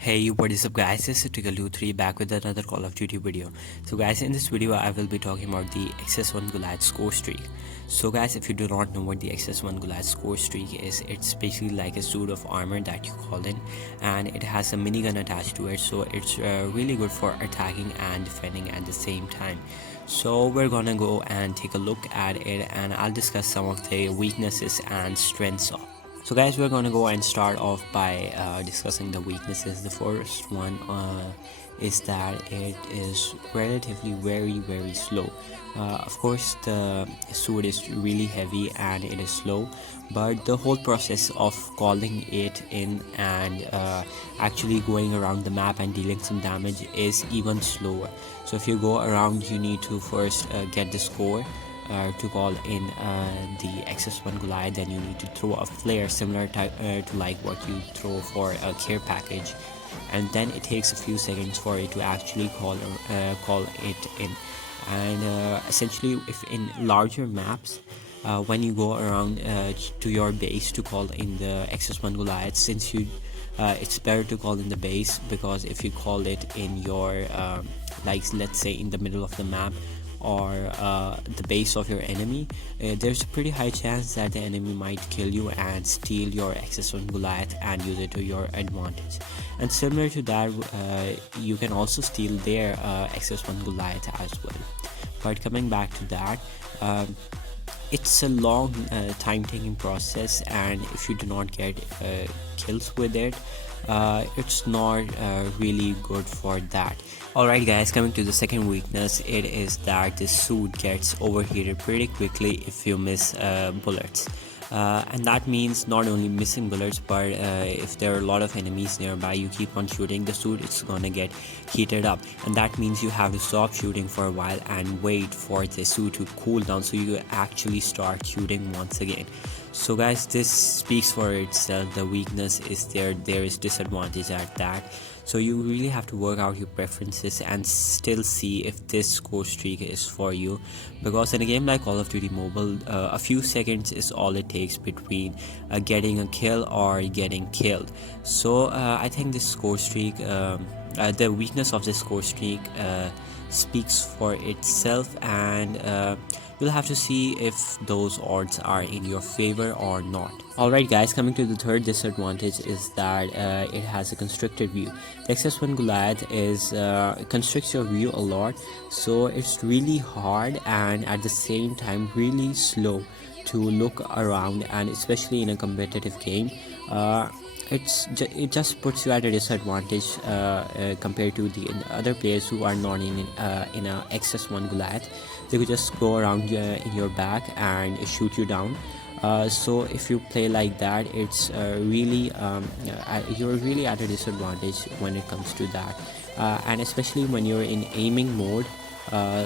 Hey, what is up guys, this is Goliath back with another Call of Duty video. So guys, in this video I will be talking about the XS1 Goliath score streak. So guys, if you do not know what the XS1 Goliath score streak is, it's basically like a suit of armor that you call in, and it has a minigun attached to it, so it's really good for attacking and defending at the same time. So we're gonna go and take a look at it, and I'll discuss some of the weaknesses and strengths of. So guys, we're gonna go and start off by discussing the weaknesses. The first one is that it is relatively very slow. Of course, the sword is really heavy and it is slow, but the whole process of calling it in and actually going around the map and dealing some damage is even slower. So if you go around, you need to first get the score to call in the XS1 Goliath. Then you need to throw a flare similar to like what you throw for a care package, and then it takes a few seconds for it to actually call it in. And essentially, if in larger maps, when you go around to your base to call in the XS1 Goliath, since you it's better to call in the base, because if you call it in your like let's say in the middle of the map or the base of your enemy, there's a pretty high chance that the enemy might kill you and steal your XS1 Goliath and use it to your advantage. And similar to that, you can also steal their XS1 Goliath as well. But coming back to that, it's a long time-taking process, and if you do not get kills with it, it's not really good for that. Alright guys, coming to the second weakness, it is that the suit gets overheated pretty quickly if you miss bullets. And that means not only missing bullets, but if there are a lot of enemies nearby, you keep on shooting the suit, it's gonna get heated up, and that means you have to stop shooting for a while and wait for the suit to cool down so you actually start shooting once again. So guys, this speaks for itself. The weakness is there is disadvantage at that. So you really have to work out your preferences and still see if this score streak is for you, because in a game like Call of Duty Mobile, a few seconds is all it takes between getting a kill or getting killed. So I think this score streak, the weakness of this score streak speaks for itself, and you'll have to see if those odds are in your favor or not. Alright guys, coming to the third disadvantage is that it has a constricted view. The XS1 Goliath is constricts your view a lot, so it's really hard and at the same time really slow to look around, and especially in a competitive game, it just puts you at a disadvantage compared to the other players who are not in a XS1 Goliath. They could just go around in your back and shoot you down. So if you play like that, it's really you're really at a disadvantage when it comes to that, and especially when you're in aiming mode,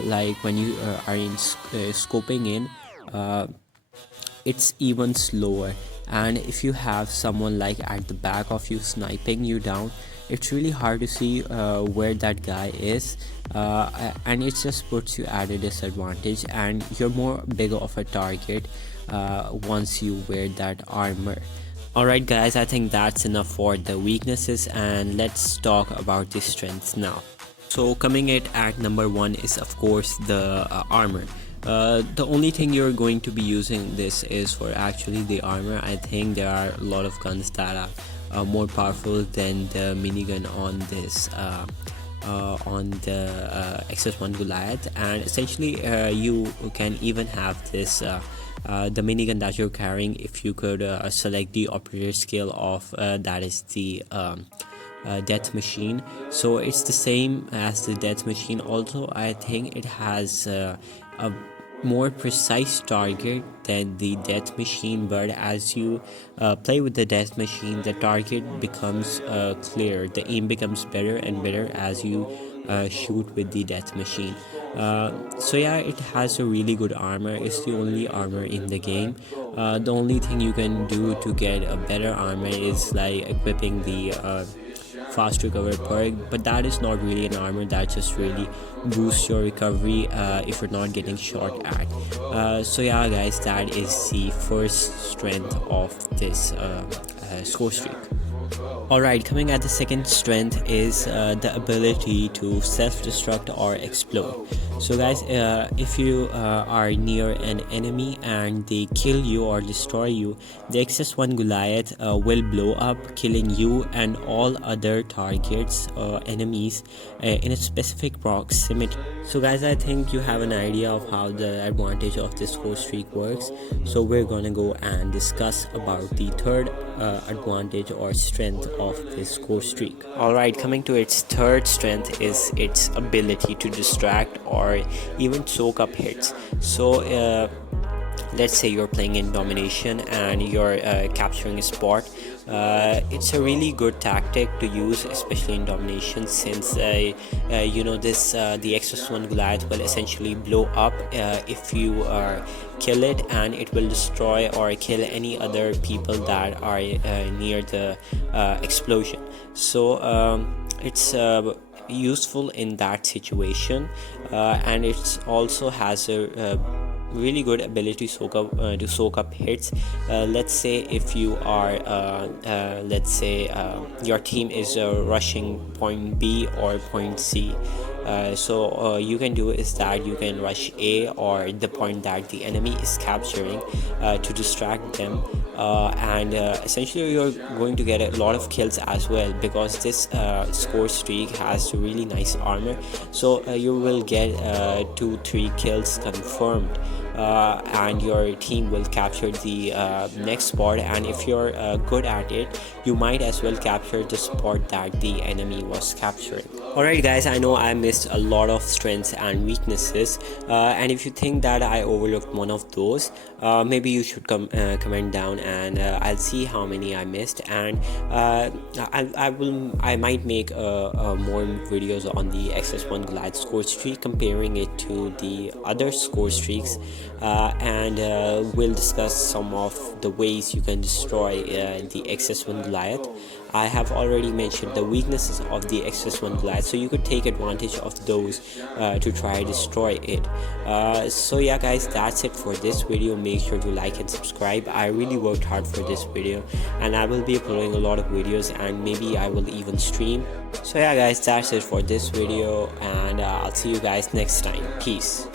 like when you are in scoping in, it's even slower. And if you have someone like at the back of you sniping you down, it's really hard to see where that guy is, and it just puts you at a disadvantage, and you're more bigger of a target once you wear that armor. Alright guys, I think that's enough for the weaknesses, and let's talk about the strengths now. So coming in at number one is of course the armor. The only thing you're going to be using this is for actually the armor. I think there are a lot of guns that are more powerful than the minigun on this on the XS1 Goliath, and essentially you can even have this the minigun that you're carrying if you could select the operator skill of that is the death machine. So it's the same as the death machine, also I think it has a more precise target than the death machine, but as you play with the death machine, the target becomes clearer, the aim becomes better and better as you shoot with the death machine. So yeah, it has a really good armor. It's the only armor in the game. The only thing you can do to get a better armor is like equipping the fast recover perk, but that is not really an armor, that just really boosts your recovery if you're not getting shot at. So yeah guys, that is the first strength of this score streak. Alright, coming at the second strength is the ability to self-destruct or explode. So guys, if you are near an enemy and they kill you or destroy you, the XS1 Goliath will blow up, killing you and all other targets enemies in a specific proximity. So guys, I think you have an idea of how the advantage of this score streak works. So we're gonna go and discuss about the third advantage or strength of this score streak. Alright, coming to its third strength is its ability to distract or even soak up hits. So let's say you're playing in domination and you're capturing a spot. It's a really good tactic to use, especially in domination, since you know this the XS1 Goliath will essentially blow up if you kill it, and it will destroy or kill any other people that are near the explosion. So it's useful in that situation, and it also has a really good ability to soak up hits. Let's say if you are let's say your team is rushing point B or point C, so you can do is that you can rush A or the point that the enemy is capturing to distract them, and essentially you're going to get a lot of kills as well, because this score streak has really nice armor. So you will get 2-3 kills confirmed, and your team will capture the next spot, and if you're good at it, you might as well capture the spot that the enemy was capturing. Alright guys, I know I missed a lot of strengths and weaknesses, and if you think that I overlooked one of those, maybe you should comment down, and I'll see how many I missed, and I might make more videos on the XS1 Goliath score streak, comparing it to the other score streaks, and we'll discuss some of the ways you can destroy the XS1 Goliath. I have already mentioned the weaknesses of the XS1 Goliath, so you could take advantage of those to try to destroy it. So yeah guys, that's it for this video. Make sure to like and subscribe. I really worked hard for this video, and I will be uploading a lot of videos, and maybe I will even stream. So yeah guys, that's it for this video, and I'll see you guys next time. Peace.